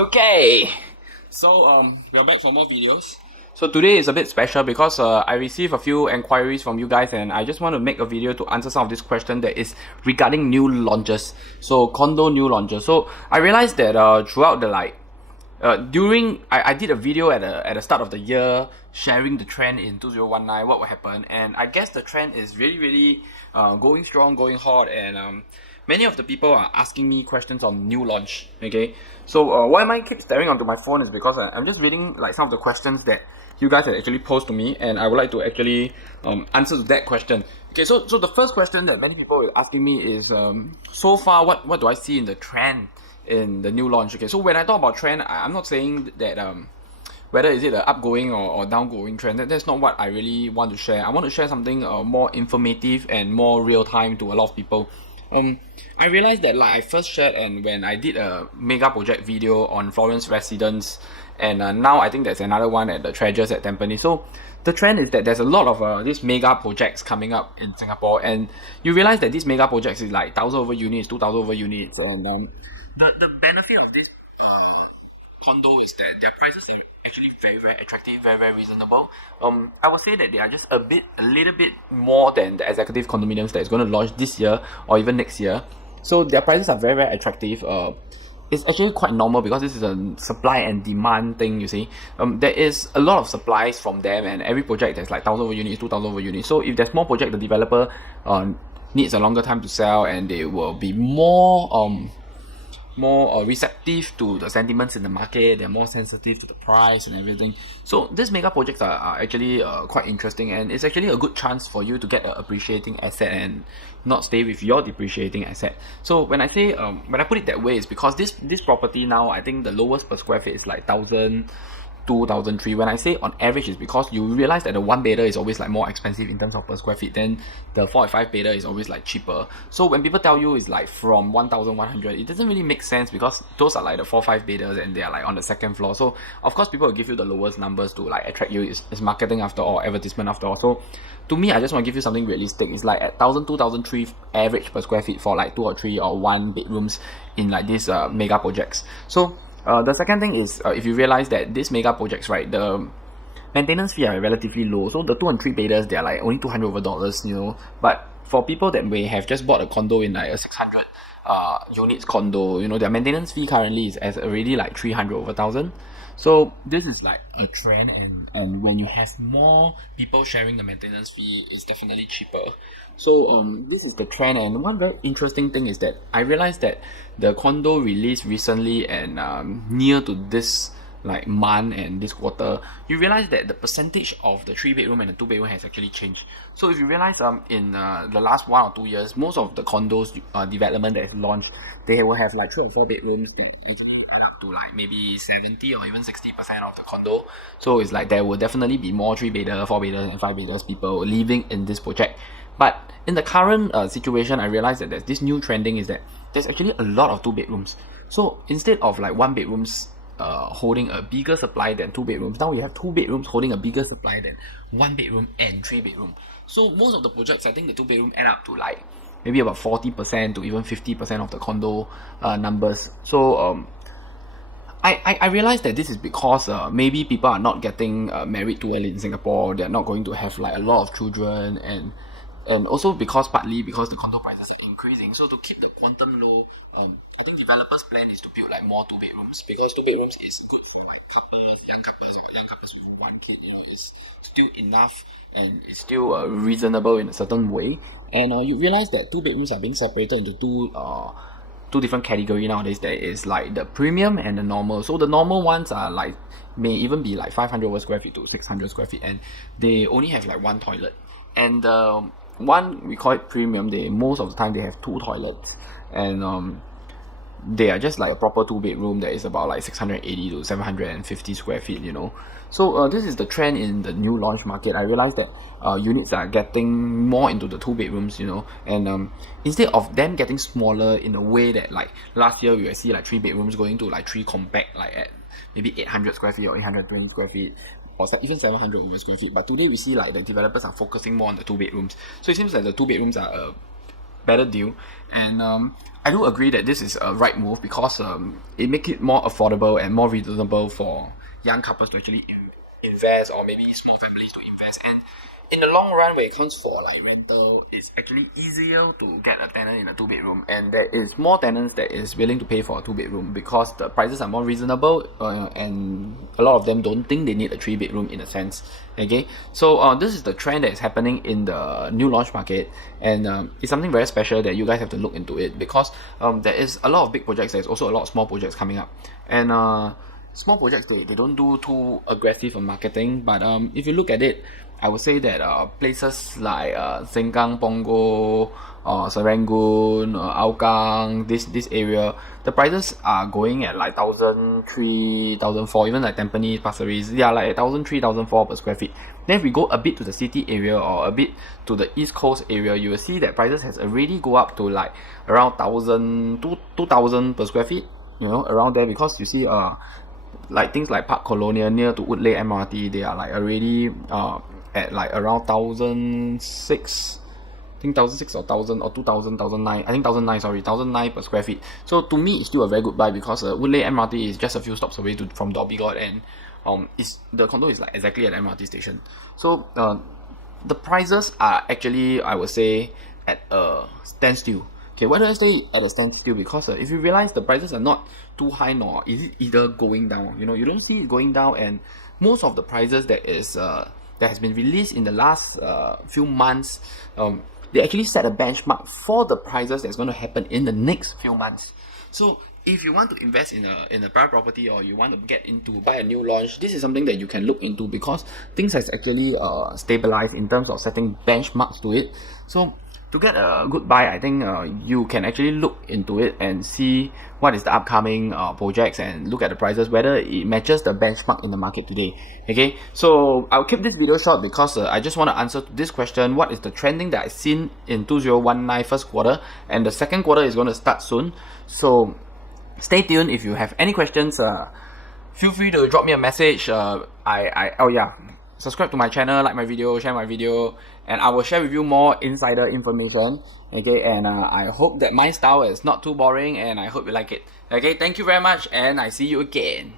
Okay, So we are back for more videos. so today is a bit special because I received a few inquiries from you guys, and I just want to make a video to answer some of this question that is regarding new launches. So condo new launches. So I realized that throughout the during I did a video at the start of the year sharing the trend in 2019, what will happen, and I guess the trend is really going strong, going hot, and many of the people are asking me questions on new launch. Okay, so why am I keep staring onto my phone is because I'm just reading like some of the questions that you guys have actually posed to me, and I would like to actually answer to that question. Okay, so the first question that many people are asking me is so far what do I see in the trend in the new launch. Okay, so when I talk about trend, I'm not saying that whether is it an upgoing or downgoing trend. That's not what I really want to share. I want to share something more informative and more real time to a lot of people. I realized that like I first shared, and when I did a mega project video on Florence residence, and now I think there's another one at the Treasures at Tampines. So the trend is that there's a lot of these mega projects coming up in Singapore, and you realize that these mega projects is like 1,000 over units, 2,000 over units, and the benefit of this condo is that their prices are actually very attractive, very reasonable. I would say that they are just a little bit more than the executive condominiums that is going to launch this year or even next year. So their prices are very attractive. It's actually quite normal because this is a supply and demand thing, you see. There is a lot of supplies from them, and every project there's like 1,000 over units, 2,000 over units. So if there's more project, the developer needs a longer time to sell, and they will be more receptive to the sentiments in the market. They're more sensitive to the price and everything. So these mega projects are actually quite interesting, and it's actually a good chance for you to get an appreciating asset and not stay with your depreciating asset. So when I say when I put it that way, is because this property now, I think the lowest per square feet is like 1,000, 2,003. When I say on average, is because you realize that the one bedder is always like more expensive in terms of per square feet, then the 4 or 5 bedder is always like cheaper. So when people tell you it's like from 1,100, it doesn't really make sense because those are like the 4 or 5 bedders and they are like on the second floor. So of course people will give you the lowest numbers to like attract you. It's marketing after all, advertisement after all. So to me, I just want to give you something realistic. It's like at 1,000, 2,003 average per square feet for like 2 or 3 or 1 bedrooms in like these mega projects. So the second thing is if you realize that these mega projects, right, the maintenance fee are relatively low. So the 2 and 3 bedders, they're like only $200 over, you know. But for people that may have just bought a condo in like a 600 units condo, you know, their maintenance fee currently is as already like 300 over 1,000. So this is like a trend, and when you have more people sharing the maintenance fee, it's definitely cheaper. So this is the trend, and one very interesting thing is that I realized that the condo released recently and near to this like month and this quarter, you realize that the percentage of the 3 bedroom and the 2 bedroom has actually changed. So if you realize in the last 1 or 2 years, most of the condos development that is launched, they will have like 3 or 4 bedrooms to like maybe 70 or even 60% of the condo. So it's like there will definitely be more 3 bedder, 4 bedder and 5 bedders people living in this project. But in the current situation, I realized that there's this new trending is that there's actually a lot of 2 bedrooms. So instead of like 1 bedrooms holding a bigger supply than 2 bedrooms, now we have 2 bedrooms holding a bigger supply than 1 bedroom and 3 bedroom. So most of the projects, I think the 2 bedroom add up to like maybe about 40% to even 50% of the condo numbers. So I realized that this is because maybe people are not getting married too early in Singapore. They're not going to have like a lot of children, and also partly because the condo prices are increasing. So to keep the quantum low, I think developers' plan is to build like more 2 bedrooms, because 2 bedrooms is good for like young couples with 1 kid. You know, it's still enough and it's still reasonable in a certain way. And you realize that 2 bedrooms are being separated into two different category nowadays. There is like the premium and the normal. So the normal ones are like may even be like 500 over square feet to 600 square feet, and they only have like 1 toilet. And one, we call it premium, they most of the time they have 2 toilets, and they are just like a proper 2 bedroom that is about like 680 to 750 square feet, you know. So this is the trend in the new launch market. I realized that units are getting more into the 2 bedrooms, you know, and instead of them getting smaller in a way that like last year we will see like 3 bedrooms going to like 3 compact, like at maybe 800 square feet or 820 square feet, or even 700 over square feet. But today we see like the developers are focusing more on the 2 bedrooms. So it seems like the 2 bedrooms are better deal. And I do agree that this is a right move because it make it more affordable and more reasonable for young couples to actually invest, or maybe small families to invest. And in the long run, when it comes for like rental, it's actually easier to get a tenant in a 2 bedroom, and there is more tenants that is willing to pay for a 2 bedroom because the prices are more reasonable, and a lot of them don't think they need a 3 bedroom in a sense. Okay, so this is the trend that is happening in the new launch market, and it's something very special that you guys have to look into it, because there is a lot of big projects. There's also a lot of small projects coming up, and small projects, they don't do too aggressive on marketing, but if you look at it, I would say that places like Sengkang, Punggol, Serangoon, Hougang, this area, the prices are going at like 1,000, 3,000, 1,004, even like Tampines, Pasir Ris, they are like 1,000, 3,000, 1,004 per square feet. Then if we go a bit to the city area or a bit to the East Coast area, you will see that prices has already go up to like around 1,000 to 2,000 per square feet, around there, because you see like things like Park Colonial near to Woodleigh MRT, they are like already at like around 1,006, I think 1,006 or 1,000 or 2,000, 1,009, I think 1,009 per square feet. So to me, it's still a very good buy, because Woodleigh MRT is just a few stops away from Dhoby Ghaut, and the condo is like exactly at the MRT station. So the prices are actually, I would say, at a standstill. Okay, why do I say at a standstill? Because if you realize the prices are not too high, nor is it either going down. You don't see it going down, and most of the prices that has been released in the last few months, they actually set a benchmark for the prices that's going to happen in the next few months. So if you want to invest in a private property, or you want to get into buy a new launch, this is something that you can look into, because things has actually stabilized in terms of setting benchmarks to it. So to get a good buy, I think you can actually look into it and see what is the upcoming projects, and look at the prices, whether it matches the benchmark in the market today. Okay, so I'll keep this video short, because I just want to answer this question: what is the trending that I've seen in 2019 first quarter, and the second quarter is going to start soon. So stay tuned. If you have any questions, feel free to drop me a message. Subscribe to my channel, like my video, share my video, and I will share with you more insider information. Okay, and I hope that my style is not too boring, and I hope you like it. Okay, thank you very much, and I see you again.